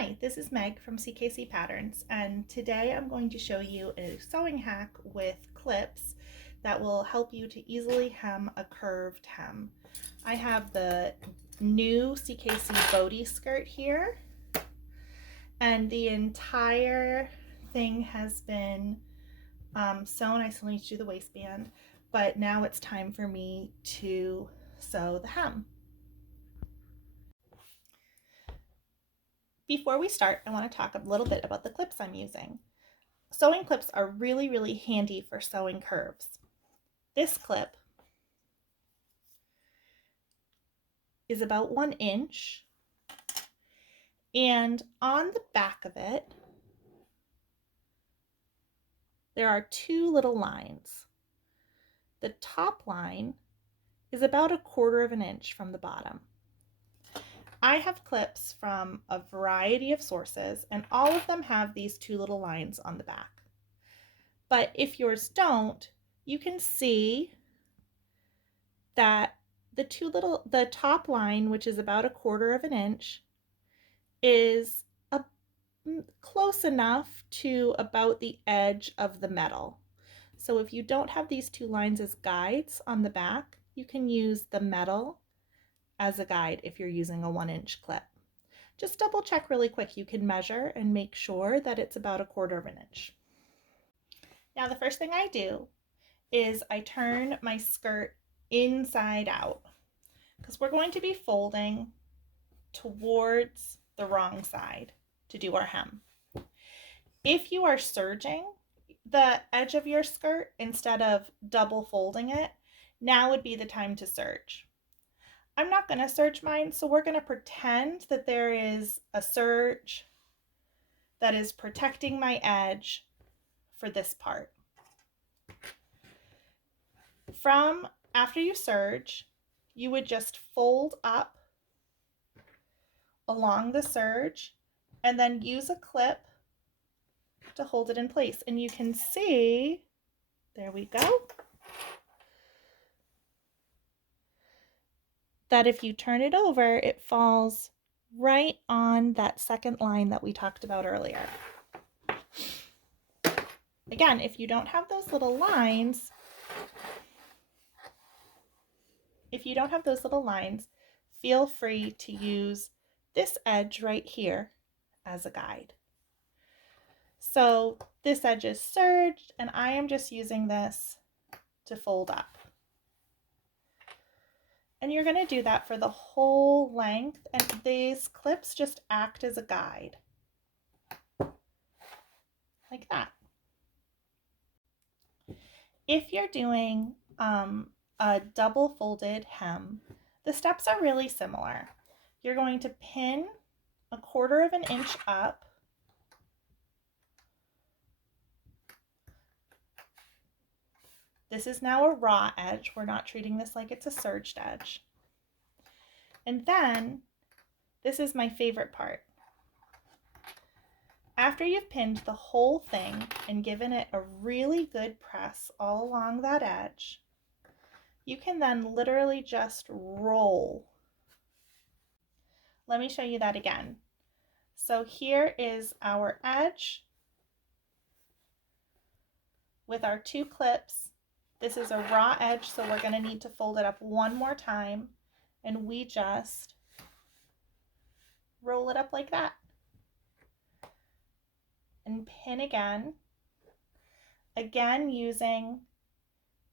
Hi, this is Meg from CKC Patterns, and today I'm going to show you a sewing hack with clips that will help you to easily hem a curved hem. I have the new CKC Bodie skirt here, and the entire thing has been sewn. I still need to do the waistband, but now it's time for me to sew the hem. Before we start, I want to talk a little bit about the clips I'm using. Sewing clips are really handy for sewing curves. This clip is about 1 inch, and on the back of it, there are 2 little lines. The top line is about 1/4 of an inch from the bottom. I have clips from a variety of sources, and all of them have these 2 little lines on the back. But if yours don't, you can see that the top line, which is about 1/4 of an inch, is close enough to about the edge of the metal. So if you don't have these 2 lines as guides on the back, you can use the metal as a guide if you're using a 1-inch clip. Just double check really quick. You can measure and make sure that it's about 1/4 of an inch. Now the first thing I do is I turn my skirt inside out, because we're going to be folding towards the wrong side to do our hem. If you are serging the edge of your skirt instead of double folding it, now would be the time to serge. I'm not going to serge mine, so we're going to pretend that there is a serge that is protecting my edge for this part. From after you serge, you would just fold up along the serge and then use a clip to hold it in place. And you can see, there we go, that if you turn it over, it falls right on that second line that we talked about earlier. Again, if you don't have those little lines, feel free to use this edge right here as a guide. So this edge is serged, and I am just using this to fold up. And you're going to do that for the whole length, and these clips just act as a guide. Like that. If you're doing a double folded hem, the steps are really similar. You're going to pin 1/4 of an inch up. This is now a raw edge. We're not treating this like it's a serged edge. And then, this is my favorite part. After you've pinned the whole thing and given it a really good press all along that edge, you can then literally just roll. Let me show you that again. So here is our edge with our 2 clips. This is a raw edge, so we're going to need to fold it up one more time, and we just roll it up like that. And pin again using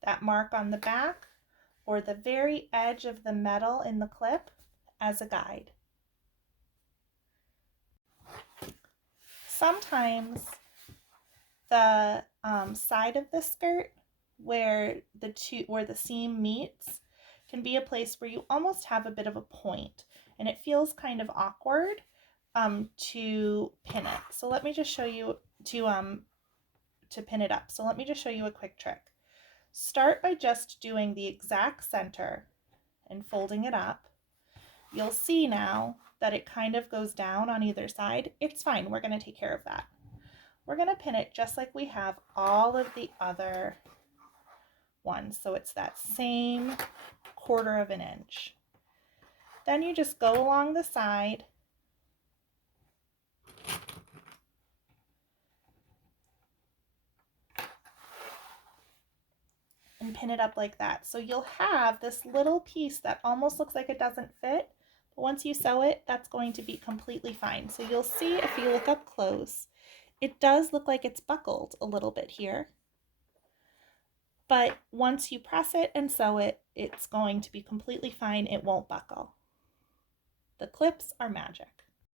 that mark on the back or the very edge of the metal in the clip as a guide. Sometimes the side of the skirt where the seam meets can be a place where you almost have a bit of a point, and it feels kind of awkward to pin it. So let me just show you to pin it up. So let me just show you a quick trick. Start by just doing the exact center and folding it up. You'll see now that it kind of goes down on either side. It's fine. We're going to take care of that. We're going to pin it just like we have all of the other ones. So it's that same 1/4 of an inch. Then you just go along the side pin it up like that. So you'll have this little piece that almost looks like it doesn't fit, but once you sew it, that's going to be completely fine. So you'll see if you look up close, it does look like it's buckled a little bit here, but once you press it and sew it, it's going to be completely fine. It won't buckle. The clips are magic.